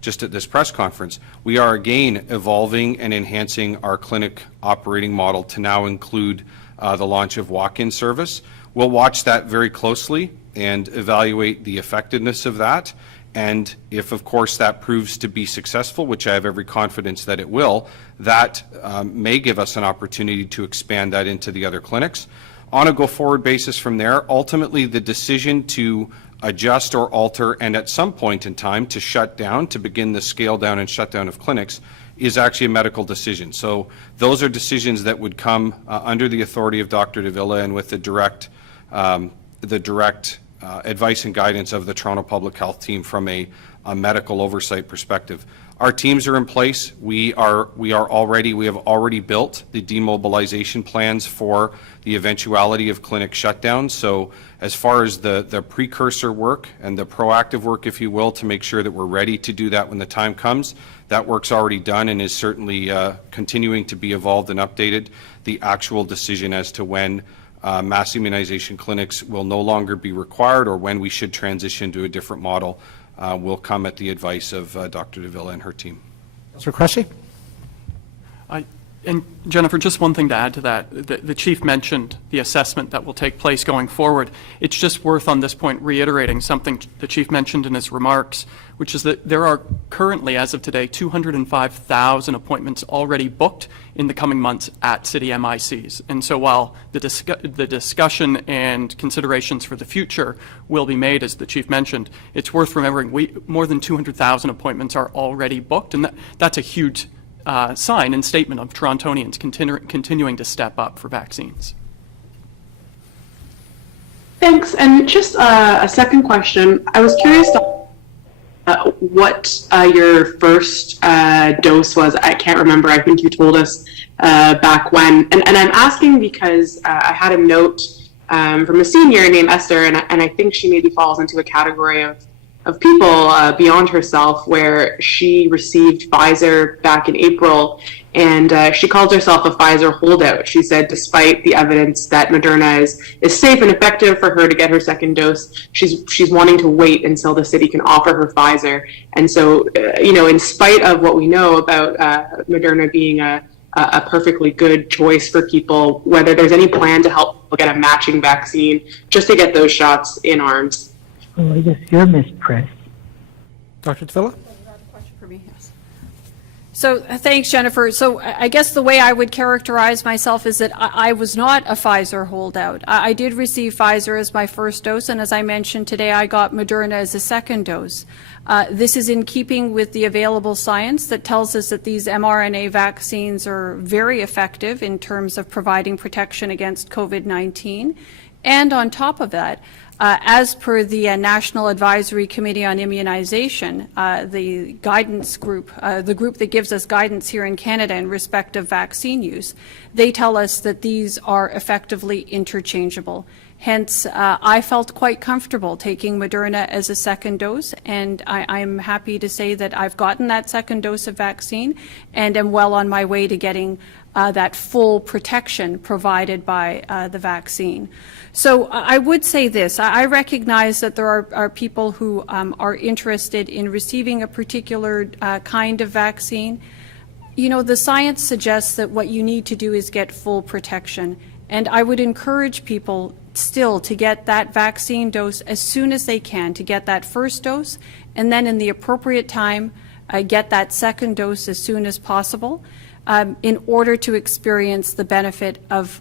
just at this press conference, we are again evolving and enhancing our clinic operating model to now include the launch of walk-in service. We'll watch that very closely and evaluate the effectiveness of that. And if, of course, that proves to be successful, which I have every confidence that it will, that may give us an opportunity to expand that into the other clinics. On a go-forward basis from there, ultimately the decision to adjust or alter and at some point in time to shut down, to begin the scale down and shutdown of clinics, is actually a medical decision. So those are decisions that would come under the authority of Dr. Davila and with the direct advice and guidance of the Toronto Public Health team from a medical oversight perspective. Our teams are in place. We have already built the demobilization plans for the eventuality of clinic shutdowns. So as far as the precursor work and the proactive work, if you will, to make sure that we're ready to do that when the time comes, that work's already done and is certainly continuing to be evolved and updated. The actual decision as to when mass immunization clinics will no longer be required or when we should transition to a different model will come at the advice of Dr. Davila and her team. Councillor Cressy? And Jennifer, just one thing to add to that. The Chief mentioned the assessment that will take place going forward. It's just worth on this point reiterating something the Chief mentioned in his remarks, which is that there are currently, as of today, 205,000 appointments already booked in the coming months at city MICs. And so while the discussion and considerations for the future will be made, as the Chief mentioned, it's worth remembering more than 200,000 appointments are already booked, and that's a huge sign and statement of Torontonians continuing to step up for vaccines. Thanks. And just a second question. I was curious what your first dose was. I can't remember. I think you told us back when. And I'm asking because I had a note from a senior named Esther, and I think she maybe falls into a category of people beyond herself, where she received Pfizer back in April, and she calls herself a Pfizer holdout. She said despite the evidence that Moderna is safe and effective for her to get her second dose, she's wanting to wait until the city can offer her Pfizer. And so, in spite of what we know about Moderna being a perfectly good choice for people, whether there's any plan to help people get a matching vaccine just to get those shots in arms. Oh, I guess you're mispressed. Dr. Davila? For me, yes. So thanks, Jennifer. So I guess the way I would characterize myself is that I was not a Pfizer holdout. I did receive Pfizer as my first dose, and as I mentioned today, I got Moderna as a second dose. This is in keeping with the available science that tells us that these mRNA vaccines are very effective in terms of providing protection against COVID-19. And on top of that, as per the National Advisory Committee on Immunization, the guidance group, the group that gives us guidance here in Canada in respect of vaccine use, they tell us that these are effectively interchangeable. Hence, I felt quite comfortable taking Moderna as a second dose, and I'm happy to say that I've gotten that second dose of vaccine and am well on my way to getting that full protection provided by the vaccine. So I would say this. I recognize that there are people who are interested in receiving a particular kind of vaccine. You know, the science suggests that what you need to do is get full protection. And I would encourage people still to get that vaccine dose as soon as they can, to get that first dose, and then in the appropriate time, get that second dose as soon as possible. In order to experience the benefit of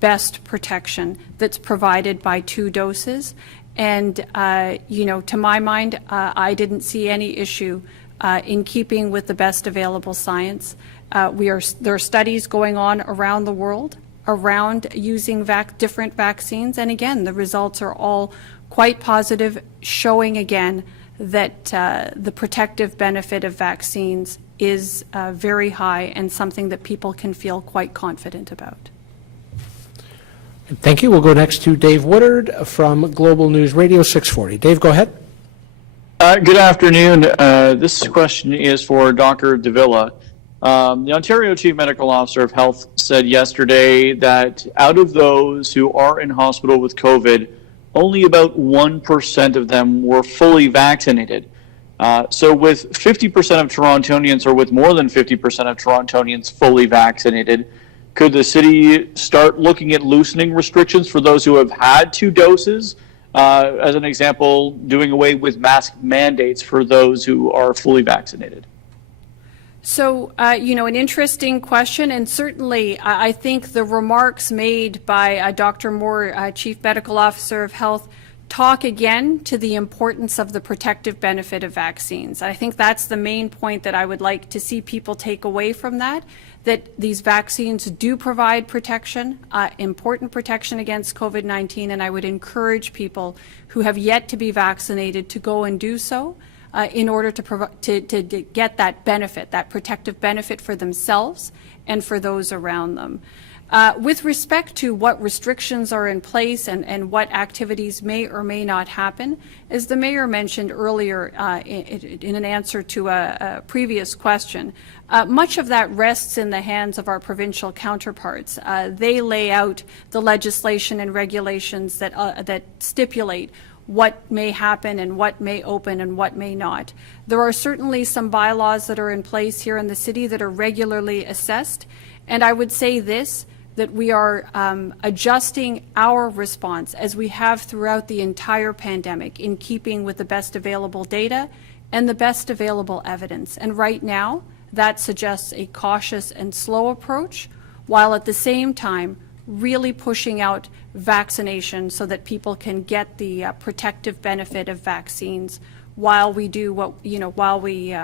best protection that's provided by 2 doses. And, to my mind, I didn't see any issue in keeping with the best available science. There are studies going on around the world around using different vaccines. And again, the results are all quite positive, showing again that the protective benefit of vaccines is very high and something that people can feel quite confident about. Thank you. We'll go next to Dave Woodard from Global News Radio 640. Dave, go ahead. Good afternoon. This question is for Dr. Davila. The Ontario Chief Medical Officer of Health said yesterday that out of those who are in hospital with COVID, only about 1% of them were fully vaccinated. So with 50% of Torontonians, or with more than 50% of Torontonians fully vaccinated, could the city start looking at loosening restrictions for those who have had 2 doses? As an example, doing away with mask mandates for those who are fully vaccinated. So, an interesting question, and certainly I think the remarks made by Dr. Moore, Chief Medical Officer of Health, talk again to the importance of the protective benefit of vaccines. I think that's the main point that I would like to see people take away from that these vaccines do provide protection, important protection against COVID-19, and I would encourage people who have yet to be vaccinated to go and do so in order to get that benefit, that protective benefit for themselves and for those around them. With respect to what restrictions are in place and what activities may or may not happen, as the Mayor mentioned earlier in an answer to a previous question, much of that rests in the hands of our provincial counterparts. They lay out the legislation and regulations that stipulate what may happen and what may open and what may not. There are certainly some bylaws that are in place here in the city that are regularly assessed, and I would say this, that we are adjusting our response as we have throughout the entire pandemic in keeping with the best available data and the best available evidence. And right now, that suggests a cautious and slow approach, while at the same time really pushing out vaccination so that people can get the protective benefit of vaccines while we do while we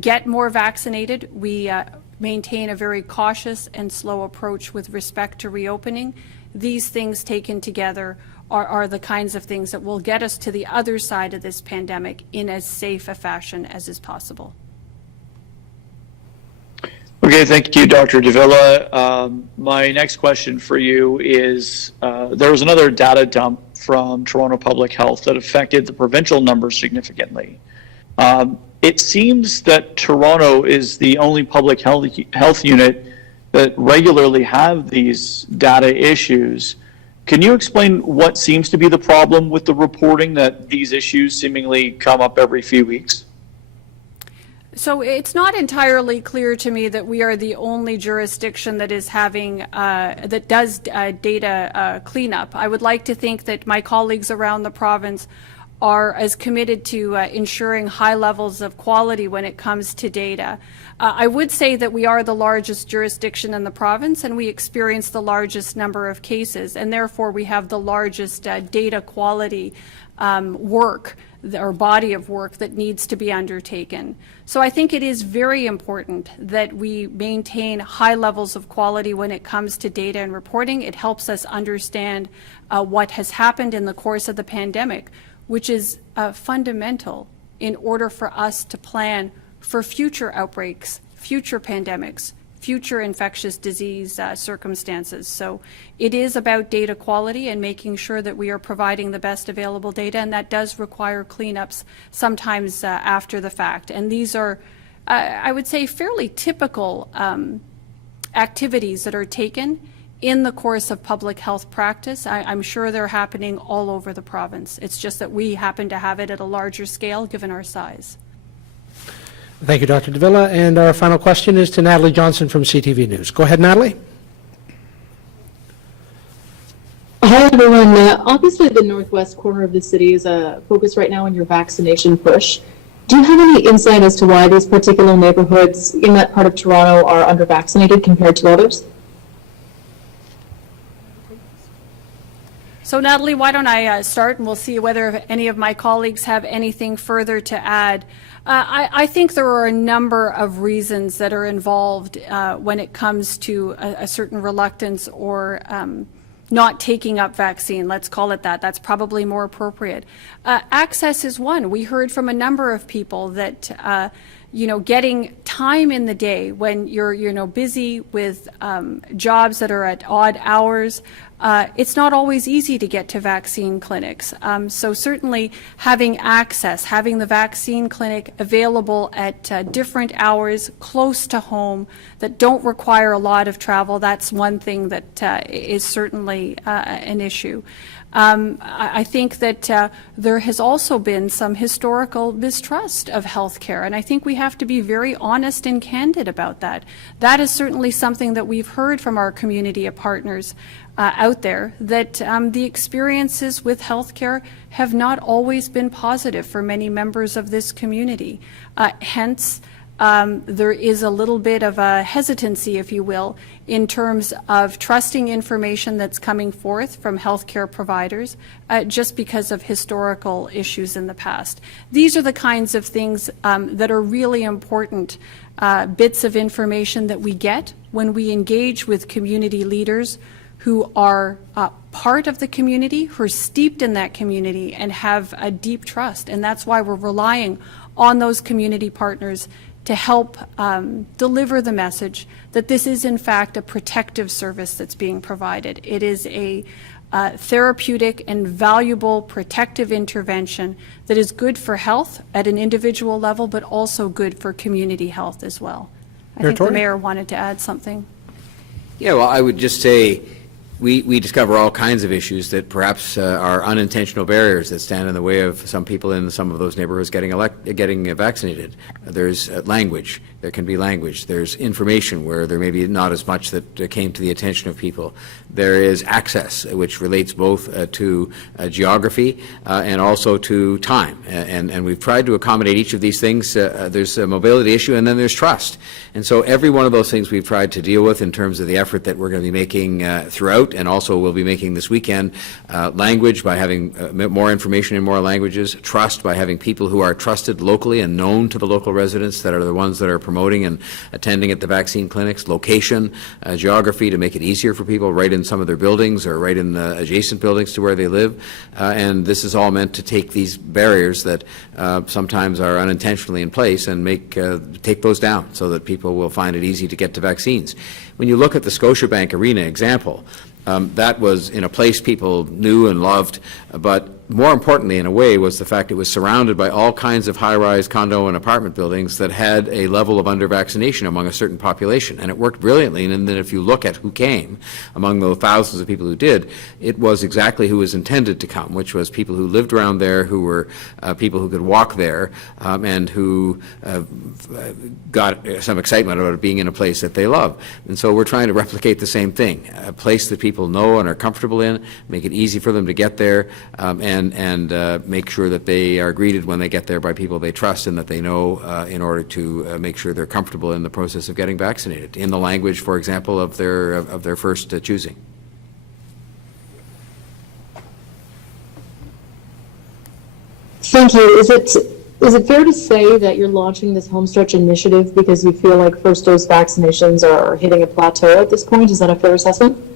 get more vaccinated. We maintain a very cautious and slow approach with respect to reopening. These things taken together are the kinds of things that will get us to the other side of this pandemic in as safe a fashion as is possible. Okay, thank you, Dr. Davila. My next question for you is, there was another data dump from Toronto Public Health that affected the provincial numbers significantly. It seems that Toronto is the only public health unit that regularly have these data issues. Can you explain what seems to be the problem with the reporting that these issues seemingly come up every few weeks? So it's not entirely clear to me that we are the only jurisdiction that is having, that does data cleanup. I would like to think that my colleagues around the province are as committed to ensuring high levels of quality when it comes to data. I would say that we are the largest jurisdiction in the province, and we experience the largest number of cases, and therefore we have the largest data quality work or body of work that needs to be undertaken. So I think it is very important that we maintain high levels of quality when it comes to data and reporting. It helps us understand what has happened in the course of the pandemic, which is fundamental in order for us to plan for future outbreaks, future pandemics, future infectious disease circumstances. So it is about data quality and making sure that we are providing the best available data, and that does require cleanups sometimes after the fact. And these are, I would say, fairly typical activities that are taken in the course of public health practice. I'm sure they're happening all over the province. It's just that we happen to have it at a larger scale given our size. Thank you, Dr. Davila. And our final question is to Natalie Johnson from CTV News. Go ahead, Natalie. Hi, everyone. Obviously, the northwest corner of the city is focused right now on your vaccination push. Do you have any insight as to why these particular neighborhoods in that part of Toronto are under-vaccinated compared to others? So Natalie, why don't I start, and we'll see whether any of my colleagues have anything further to add. I think there are a number of reasons that are involved when it comes to a certain reluctance or not taking up vaccine. Let's call it that. That's probably more appropriate. Access is one. We heard from a number of people that getting time in the day when you're, busy with jobs that are at odd hours, it's not always easy to get to vaccine clinics. So certainly having access, having the vaccine clinic available at different hours, close to home, that don't require a lot of travel, that's one thing that is certainly an issue. I think that there has also been some historical mistrust of healthcare, and I think we have to be very honest and candid about that. That is certainly something that we've heard from our community of partners out there, that the experiences with healthcare have not always been positive for many members of this community. Hence, there is a little bit of a hesitancy, if you will, in terms of trusting information that's coming forth from healthcare providers just because of historical issues in the past. These are the kinds of things that are really important bits of information that we get when we engage with community leaders who are part of the community, who are steeped in that community and have a deep trust. And that's why we're relying on those community partners to help deliver the message that this is in fact a protective service that's being provided. It is a therapeutic and valuable protective intervention that is good for health at an individual level, but also good for community health as well. I think the Mayor wanted to add something. Yeah, well, I would just say we discover all kinds of issues that perhaps are unintentional barriers that stand in the way of some people in some of those neighborhoods getting vaccinated. There's language. There can be language. There's information where there may be not as much that came to the attention of people. There is access, which relates both to geography and also to time. And we've tried to accommodate each of these things. There's a mobility issue, and then there's trust. And so every one of those things we've tried to deal with in terms of the effort that we're going to be making throughout, and also we'll be making this weekend. Language, by having more information in more languages. Trust, by having people who are trusted locally and known to the local residents that are the ones that are promoting and attending at the vaccine clinics. Location, geography, to make it easier for people right in some of their buildings or right in the adjacent buildings to where they live. And this is all meant to take these barriers that sometimes are unintentionally in place and take those down so that people will find it easy to get to vaccines. When you look at the Scotiabank Arena example, that was in a place people knew and loved, but more importantly, in a way, was the fact it was surrounded by all kinds of high-rise condo and apartment buildings that had a level of under-vaccination among a certain population. And it worked brilliantly, and then if you look at who came, among the thousands of people who did, it was exactly who was intended to come, which was people who lived around there, who were people who could walk there, and who got some excitement about it being in a place that they love. And so we're trying to replicate the same thing, a place that people know and are comfortable in, make it easy for them to get there, and make sure that they are greeted when they get there by people they trust and that they know in order to make sure they're comfortable in the process of getting vaccinated, in the language, for example, of their first choosing. Thank you. Is it fair to say that you're launching this homestretch initiative because you feel like first dose vaccinations are hitting a plateau at this point? Is that a fair assessment?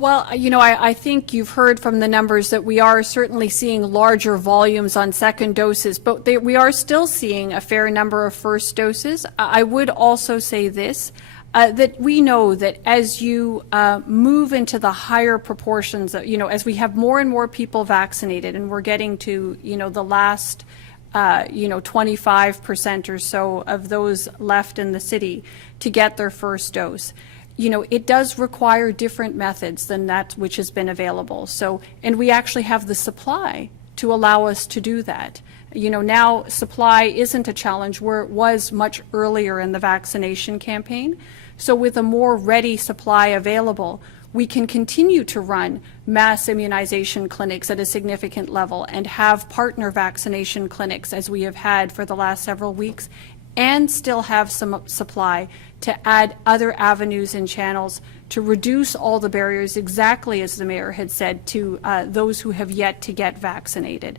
Well, I think you've heard from the numbers that we are certainly seeing larger volumes on second doses, but we are still seeing a fair number of first doses. I would also say this, that we know that as you move into the higher proportions, as we have more and more people vaccinated, and we're getting to, the last 25% or so of those left in the city to get their first dose. It does require different methods than that which has been available. So, and we actually have the supply to allow us to do that. Now supply isn't a challenge where it was much earlier in the vaccination campaign. So with a more ready supply available, we can continue to run mass immunization clinics at a significant level and have partner vaccination clinics as we have had for the last several weeks, and still have some supply to add other avenues and channels to reduce all the barriers, exactly as the Mayor had said, to those who have yet to get vaccinated.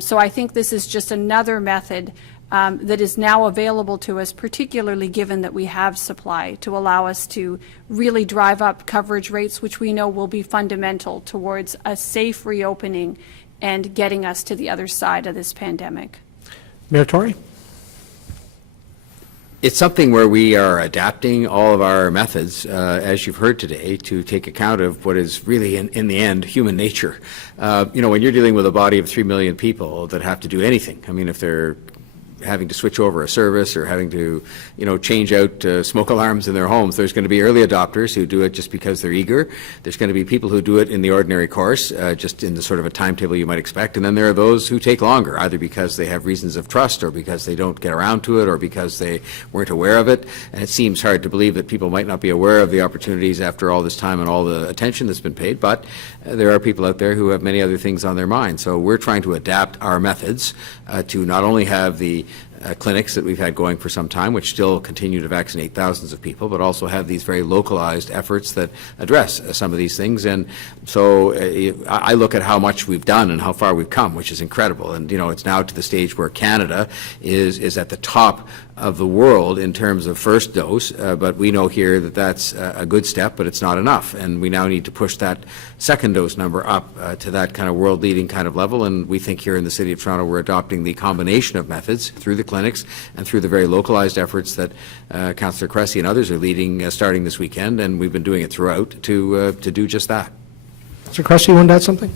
So I think this is just another method that is now available to us, particularly given that we have supply, to allow us to really drive up coverage rates, which we know will be fundamental towards a safe reopening and getting us to the other side of this pandemic. Mayor Tory? It's something where we are adapting all of our methods, as you've heard today, to take account of what is really, in the end, human nature. When you're dealing with a body of 3 million people that have to do anything, I mean, if they're having to switch over a service or having to, change out smoke alarms in their homes, there's going to be early adopters who do it just because they're eager. There's going to be people who do it in the ordinary course, just in the sort of a timetable you might expect. And then there are those who take longer, either because they have reasons of trust or because they don't get around to it or because they weren't aware of it. And it seems hard to believe that people might not be aware of the opportunities after all this time and all the attention that's been paid. But there are people out there who have many other things on their mind. So we're trying to adapt our methods to not only have the clinics that we've had going for some time, which still continue to vaccinate thousands of people, but also have these very localized efforts that address some of these things. And so I look at how much we've done and how far we've come, which is incredible. And, it's now to the stage where Canada is at the top of the world in terms of first dose, but we know here that that's a good step, but it's not enough. And we now need to push that second dose number up to that kind of world-leading kind of level. And we think here in the City of Toronto we're adopting the combination of methods through the clinics and through the very localized efforts that Councillor Cressy and others are leading starting this weekend, and we've been doing it throughout to do just that. Mr. Cressy, you want to add something?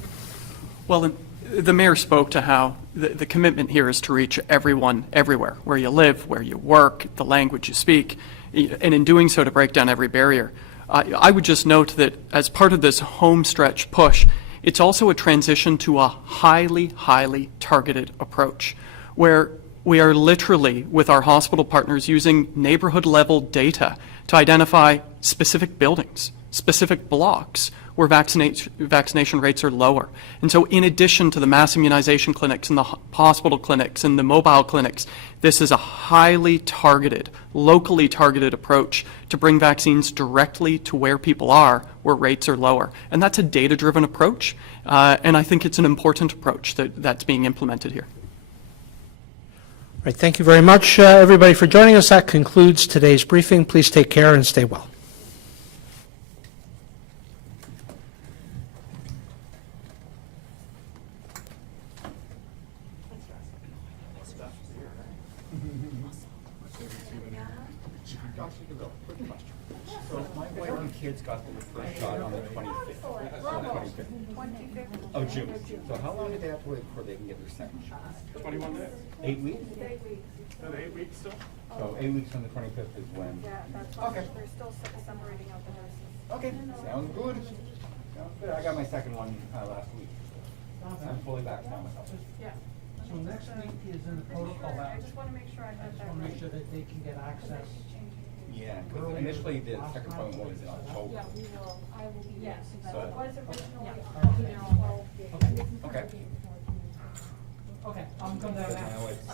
Well, the mayor spoke to how the commitment here is to reach everyone, everywhere, where you live, where you work, the language you speak, and in doing so to break down every barrier. I would just note that as part of this home stretch push, it's also a transition to a highly, highly targeted approach, where we are literally, with our hospital partners, using neighborhood-level data to identify specific buildings, specific blocks, where vaccination rates are lower. And so in addition to the mass immunization clinics and the hospital clinics and the mobile clinics, this is a highly targeted, locally targeted approach to bring vaccines directly to where people are, where rates are lower. And that's a data-driven approach, and I think it's an important approach that's being implemented here. All right, thank you very much, everybody, for joining us. That concludes today's briefing. Please take care and stay well. Kids got their first shot on the 25th. Of June. So how long did they have to wait before they can get their second shot? 21 days. 8 weeks? 8 weeks still? So 8 weeks from the 25th is when? Yeah, that's okay. They're still separating out the doses. Okay, sounds good. Sounds good. I got my second one last week. I'm fully vaccinated myself. Yeah. So next week is in the protocol. I just want to make sure I have that right. Make sure that they can get access. Yeah, because initially the second appointment was in October. Yeah, we will. I will be. Yes. So, was originally. Okay. okay. Okay, I'm coming down now. Now it's